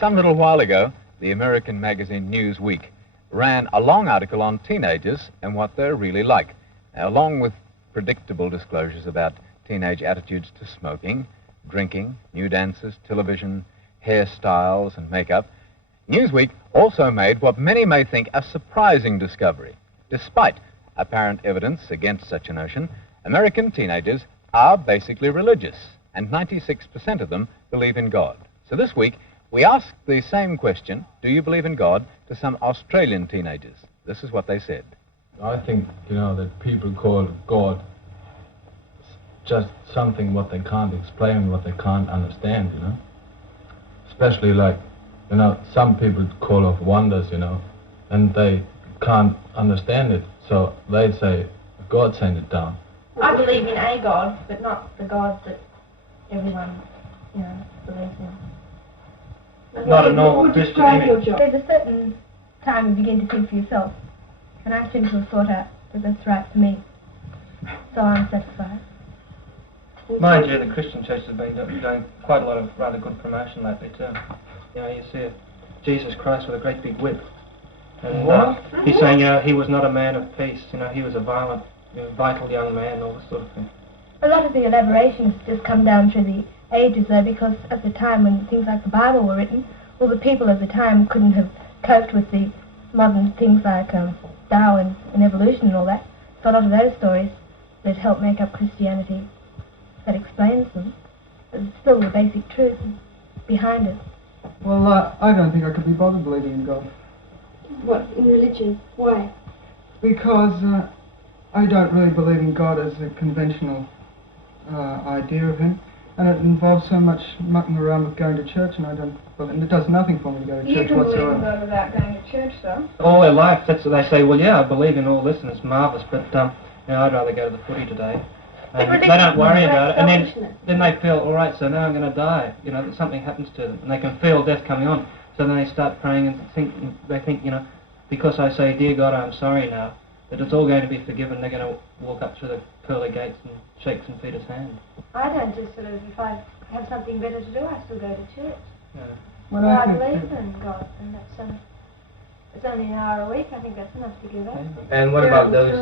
Some little while ago, the American magazine Newsweek ran a long article on teenagers and what they're really like. Now, along with predictable disclosures about teenage attitudes to smoking, drinking, new dances, television, hairstyles and makeup, Newsweek also made what many may think a surprising discovery. Despite apparent evidence against such a notion, American teenagers are basically religious, and 96% of them believe in God. So this week, we asked the same question, do you believe in God, to some Australian teenagers. This is what they said. I think, that people call God just something what they can't explain, what they can't understand, Especially some people call off wonders, and they can't understand it, so they say, God sent it down. I believe in a God, but not the God that everyone, believes in. Not a normal Christian image. There's a certain time you begin to think for yourself, and I seem to have thought out that that's right for me. So I'm satisfied. Mind you, the Christian church has been doing quite a lot of rather good promotion lately too. You see Jesus Christ with a great big whip. And he's saying, he was not a man of peace, he was a violent, vital young man, all this sort of thing. A lot of the elaborations just come down through the ages though, because at the time when things like the Bible were written, well, the people of the time couldn't have coped with the modern things like Darwin and evolution and all that. So a lot of those stories that help make up Christianity, that explains them, but it's still the basic truth behind it. Well, I don't think I could be bothered believing in God. What, in religion? Why? Because I don't really believe in God as a conventional idea of him, and it involves so much mucking around with going to church, and and it does nothing for me to go to church whatsoever. You can believe in God without going to church, though. All their life, that's what they say, well, yeah, I believe in all this and it's marvellous, but I'd rather go to the footy today. And they don't worry about it, and then they feel, all right, so now I'm going to die, that something happens to them, and they can feel death coming on, so then they start praying and they think, because I say, dear God, I'm sorry now, that it's all going to be forgiven, they're going to walk up through the pearly gates and shake St. Peter's hand. I don't just if I have something better to do, I still go to church. Yeah. Well, I believe in God, and that's it's only an hour a week, I think that's enough to give up. And what about those,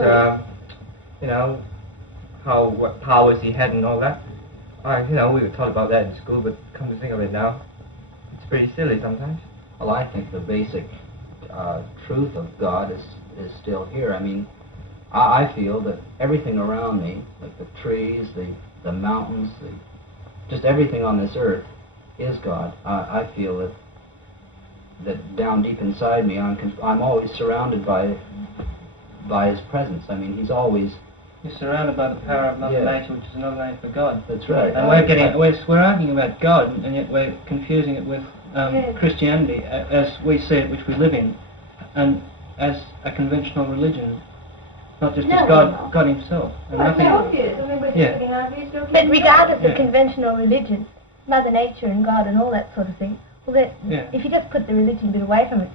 what powers he had and all that? We were taught about that in school, but come to think of it now, it's pretty silly sometimes. Well, I think the basic truth of God is still here. I mean, I feel that everything around me, like the trees, the mountains, just everything on this earth is God. I feel that down deep inside me, I'm always surrounded by his presence. I mean, he's always... You're surrounded by the power of Mother Nature, which is another name for God. That's right. And we're arguing about God, and yet we're confusing it with Christianity as we see it, which we live in, and as a conventional religion, not just as God himself. And Well, it's obvious. I mean, we're taking our views. But regardless of conventional religion, Mother Nature and God and all that sort of thing, well, if you just put the religion bit away from it,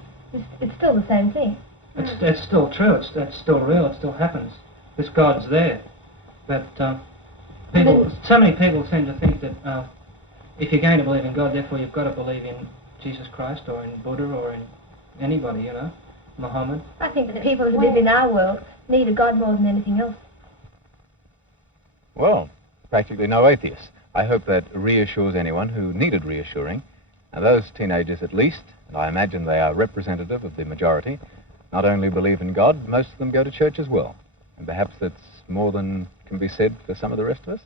it's still the same thing. It's still true. It's still real. It still happens. This God's there. But so many people seem to think that if you're going to believe in God, therefore you've got to believe in Jesus Christ or in Buddha or in anybody, Muhammad. I think that people who live in our world need a God more than anything else. Well, practically no atheists. I hope that reassures anyone who needed reassuring. Now, those teenagers at least, and I imagine they are representative of the majority, not only believe in God, most of them go to church as well. And perhaps that's more than can be said for some of the rest of us.